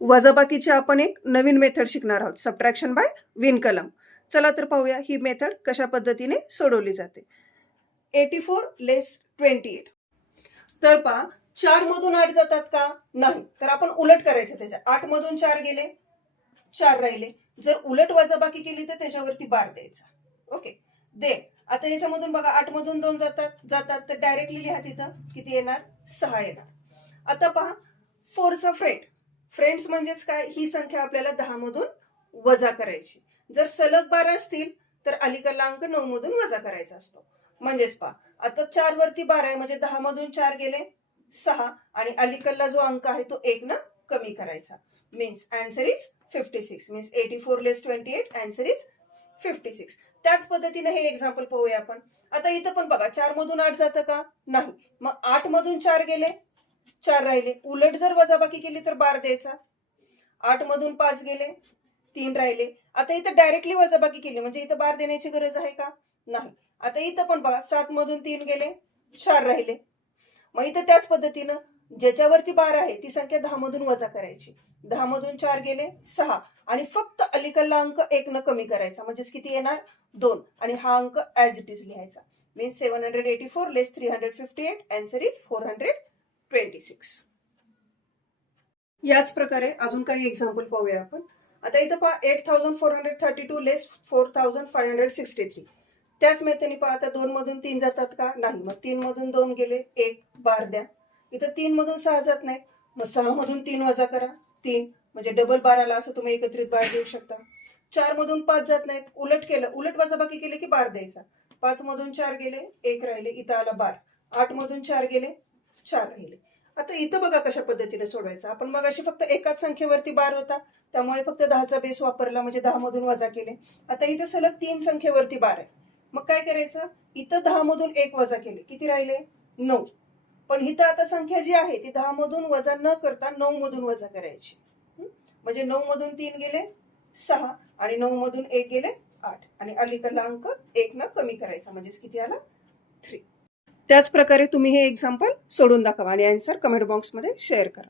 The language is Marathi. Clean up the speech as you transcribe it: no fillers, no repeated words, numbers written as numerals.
वजाबाकीची आपण एक नवीन मेथड शिकणार आहोत, सबट्रॅक्शन बाय विनकलम. चला तर पाहूया ही मेथड कशा पद्धतीने सोडवली जाते. 84 लेस 28. तर पहा 4 मधून 8 जातात का? नाही. तर आपण उलट करायचं त्याच्या. 8 मधून 4 गेले, 4 राहिले. जर उलट वजाबाकी केली तर त्याच्यावरती बार द्यायचा. ओके. दे. आता ह्याच्यामधून बघा 8 मधून 2 जातात तर डायरेक्टली लिहा तिथं किती येणार? 6 येणार. आता पहा 4 चा फ्रेंड्स म्हणजेच काय? ही संख्या आपल्याला 10 मधून वजा करायची. जर सलग 12 असतील तर अलीकडला अंक 9 मधून वजा करायचा असतो. म्हणजेच पहा आता 4 वरती 12 आहे म्हणजे 10 मधून 4 गेले 6 आणि अलीकडला जो अंक आहे तो 1 न कमी करायचा. Means answer is 56. Means 84 less 28 answer is 56. त्याच पद्धतीने हे एक्झाम्पल पाहूया आपण. आता इथं पण बघा 4 मधून 8 जातं का? नाही. मग 8 मधून 4 गेले, 4 राहिले. उलट जर वजाबाकी केली तर बार द्यायचा. 8 मधून 5 गेले, 3 राहिले. आता इथं डायरेक्टली वजाबाकी केली म्हणजे इथं बार देण्याची गरज आहे का? नाही. आता इथं पण बघा 7 मधून 3 गेले, 4 राहिले. मग इथं त्याच पद्धतीनं ज्याच्यावरती बार आहे ती संख्या 10 मधून वजा करायची. 10 मधून 4 गेले 6 आणि फक्त अलीकडला अंक 1 न कमी करायचा म्हणजेच किती येणार? 2 आणि हा अंक ऍज इट इज लिहायचा. Means 784 less 358 answer is 426. याच प्रकारे अजून काही एक्झाम्पल पाहूया आपण. आता इथं पहा 8432 लेस 4563. त्याच मेथडने पहा आता 2 मधून 3 जातात का? नाही. मग 3 मधून 2 गेले, 1 बार द्या. इथं 3 मधून 6 जात नाहीत. मग 6 मधून 3 वजा करा, 3 म्हणजे डबल बार आला असं तुम्ही एकत्रित बार देऊ शकता. 4 मधून 5 जात नाहीत. उलट केलं, उलट वजाबाकी केली की बार द्यायचा. 5 मधून 4 गेले, 1 राहिले. इथं आला बार. 8 मधून 4 गेले, 4 राहिले. आता इथं बघा कशा पद्धतीने सोडवायचं. आपण मग अशी फक्त एकाच संख्येवरती बार होता त्यामुळे फक्त 10चा बेस वापरला म्हणजे 10 मधून वजा केले. आता इथं सलग 3 संख्येवरती बार आहे. मग काय करायचं? इथं 10 मधून 1 वजा केले, किती राहिले? 9. पण इथं आता संख्या जी आहे ती 10 मधून वजा न करता 9 मधून वजा करायची. म्हणजे 9 मधून 3 गेले 6 आणि 9 मधून 1 गेले 8 आणि अलीकडला अंक 1 न कमी करायचा म्हणजेच किती आला? 3. त्याच प्रकारे तुम्ही हे एक्झाम्पल सोडून दाखवा आणि आन्सर कमेंट बॉक्समध्ये शेअर करा.